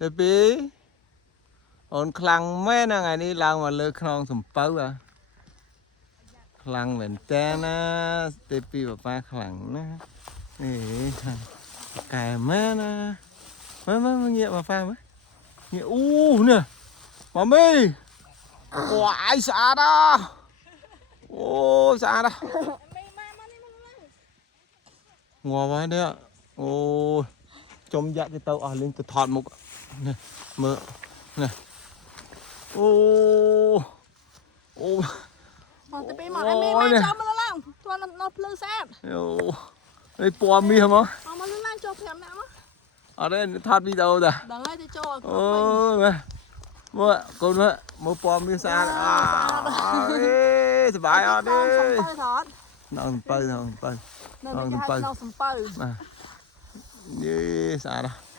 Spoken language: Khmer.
แต่ปีអូនខ្លាំងមែនហ្នឹងថ្ងៃនេះឡើងមកលើខ្នងសំពៅខ្លាំងមែនតើណាទេពីប៉ាខ្លាំងណានេះកែមែនណាមើលងាកមកប៉ាមើលងាកអូនេះម៉ាមីអូអាយស្អាតអូស្អាតងាប់ហើយនេះអូចំយ៉ាក់ទៅអស់លេងទៅថតមុខនេះមើលនេះអូមកទៅពេលមកឯមេចូលមកឡើងទាន់នៅភ្លឺស្អាតអូនេះពណ៌មាសហ្មងមកឡើងចូល5នាក់មកអត់ទេថតវីដេអូតាដល់ហើយទៅចូលអូមើលកូនមើលពណ៌មាសស្អាតអេសบายអត់ទេនៅសំពៅនៅសំពៅបាទនេះស្អាត